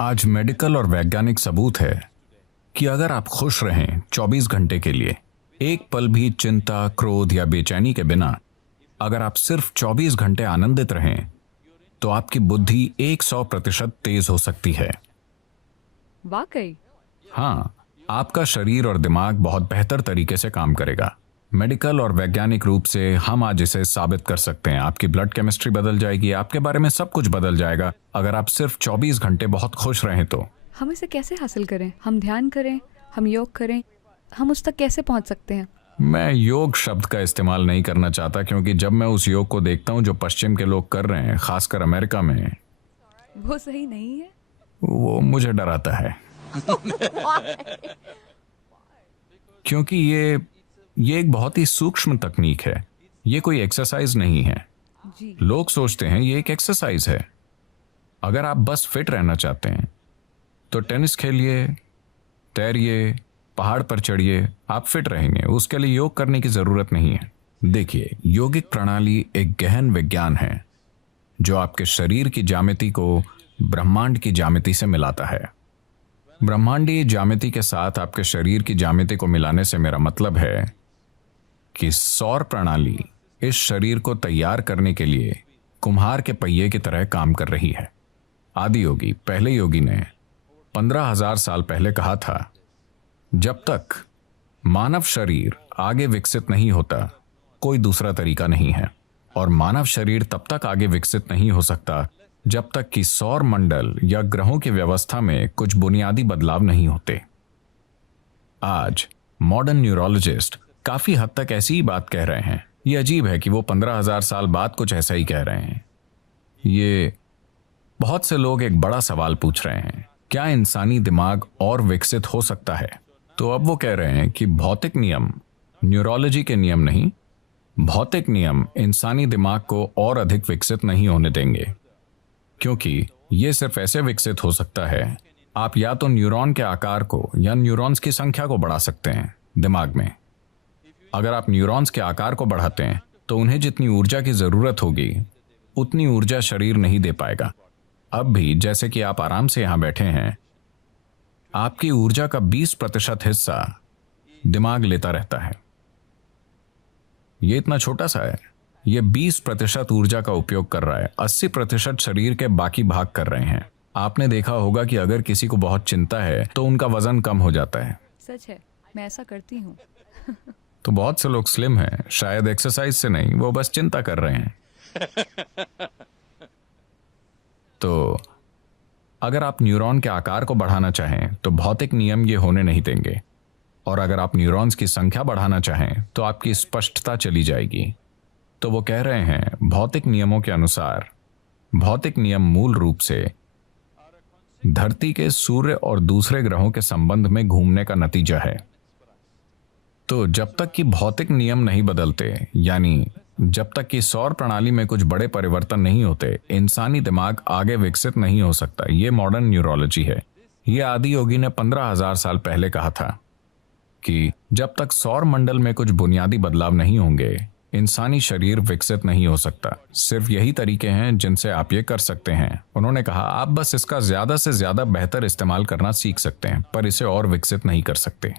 आज मेडिकल और वैज्ञानिक सबूत है कि अगर आप खुश रहें 24 घंटे के लिए, एक पल भी चिंता, क्रोध या बेचैनी के बिना, अगर आप सिर्फ 24 घंटे आनंदित रहें, तो आपकी बुद्धि 100% तेज हो सकती है। वाकई? हाँ, आपका शरीर और दिमाग बहुत बेहतर तरीके से काम करेगा। मेडिकल और वैज्ञानिक रूप से हम आज इसे साबित कर सकते हैं। आपकी ब्लड केमिस्ट्री बदल जाएगी, आपके बारे में सब कुछ बदल जाएगा अगर आप सिर्फ 24 घंटे बहुत खुश रहें तो। हम इसे कैसे हासिल करें? हम ध्यान करें, हम योग करें, हम उस तक कैसे पहुंच सकते हैं? मैं योग शब्द का इस्तेमाल नहीं करना चाहता, क्योंकि जब मैं उस योग को देखता हूं जो पश्चिम के लोग कर रहे हैं, खासकर अमेरिका में, वो सही नहीं है। वो मुझे डराता है। क्योंकि ये एक बहुत ही सूक्ष्म तकनीक है। ये कोई एक्सरसाइज नहीं है। जी। लोग सोचते हैं ये एक एक्सरसाइज है। अगर आप बस फिट रहना चाहते हैं तो टेनिस खेलिए, तैरिए, पहाड़ पर चढ़िए, आप फिट रहेंगे। उसके लिए योग करने की जरूरत नहीं है। देखिए, योगिक प्रणाली एक गहन विज्ञान है जो आपके शरीर की ज्यामिति को ब्रह्मांड की ज्यामिति से मिलाता है। ब्रह्मांडीय ज्यामिति के साथ आपके शरीर की ज्यामिति को मिलाने से मेरा मतलब है कि सौर प्रणाली इस शरीर को तैयार करने के लिए कुम्हार के पहिए की तरह काम कर रही है। आदि योगी, पहले योगी ने 15,000 साल पहले कहा था, जब तक मानव शरीर आगे विकसित नहीं होता, कोई दूसरा तरीका नहीं है। और मानव शरीर तब तक आगे विकसित नहीं हो सकता जब तक कि सौर मंडल या ग्रहों की व्यवस्था में कुछ बुनियादी बदलाव नहीं होते। आज मॉडर्न न्यूरोलॉजिस्ट काफी हद तक ऐसी ही बात कह रहे हैं। ये अजीब है कि वो 15,000 साल बाद कुछ ऐसा ही कह रहे हैं। ये बहुत से लोग एक बड़ा सवाल पूछ रहे हैं, क्या इंसानी दिमाग और विकसित हो सकता है? तो अब वो कह रहे हैं कि भौतिक नियम, न्यूरोलॉजी के नियम नहीं, भौतिक नियम इंसानी दिमाग को और अधिक विकसित नहीं होने देंगे, क्योंकि ये सिर्फ ऐसे विकसित हो सकता है, आप या तो न्यूरॉन के आकार को या न्यूरॉन्स की संख्या को बढ़ा सकते हैं दिमाग में। अगर आप न्यूरॉन्स के आकार को बढ़ाते हैं तो उन्हें जितनी ऊर्जा की जरूरत होगी उतनी ऊर्जा शरीर नहीं दे पाएगा। अब भी जैसे कि आप आराम से यहां बैठे हैं, आपकी ऊर्जा का 20% हिस्सा दिमाग लेता रहता है। ये इतना छोटा सा है, ये 20% ऊर्जा का उपयोग कर रहा है, 80% शरीर के बाकी भाग कर रहे हैं। आपने देखा होगा कि अगर किसी को बहुत चिंता है तो उनका वजन कम हो जाता है। सच है, मैं ऐसा करती हूँ। तो बहुत से लोग स्लिम हैं, शायद एक्सरसाइज से नहीं, वो बस चिंता कर रहे हैं। तो अगर आप न्यूरॉन के आकार को बढ़ाना चाहें तो भौतिक नियम ये होने नहीं देंगे, और अगर आप न्यूरॉन्स की संख्या बढ़ाना चाहें तो आपकी स्पष्टता चली जाएगी। तो वो कह रहे हैं, भौतिक नियमों के अनुसार, भौतिक नियम मूल रूप से धरती के सूर्य और दूसरे ग्रहों के संबंध में घूमने का नतीजा है। तो जब तक कि भौतिक नियम नहीं बदलते, यानी जब तक कि सौर प्रणाली में कुछ बड़े परिवर्तन नहीं होते, इंसानी दिमाग आगे विकसित नहीं हो सकता। ये मॉडर्न न्यूरोलॉजी है। ये आदि योगी ने 15,000 साल पहले कहा था कि जब तक सौर मंडल में कुछ बुनियादी बदलाव नहीं होंगे, इंसानी शरीर विकसित नहीं हो सकता। सिर्फ यही तरीके हैं जिनसे आप ये कर सकते हैं। उन्होंने कहा, आप बस इसका ज्यादा से ज्यादा बेहतर इस्तेमाल करना सीख सकते हैं, पर इसे और विकसित नहीं कर सकते।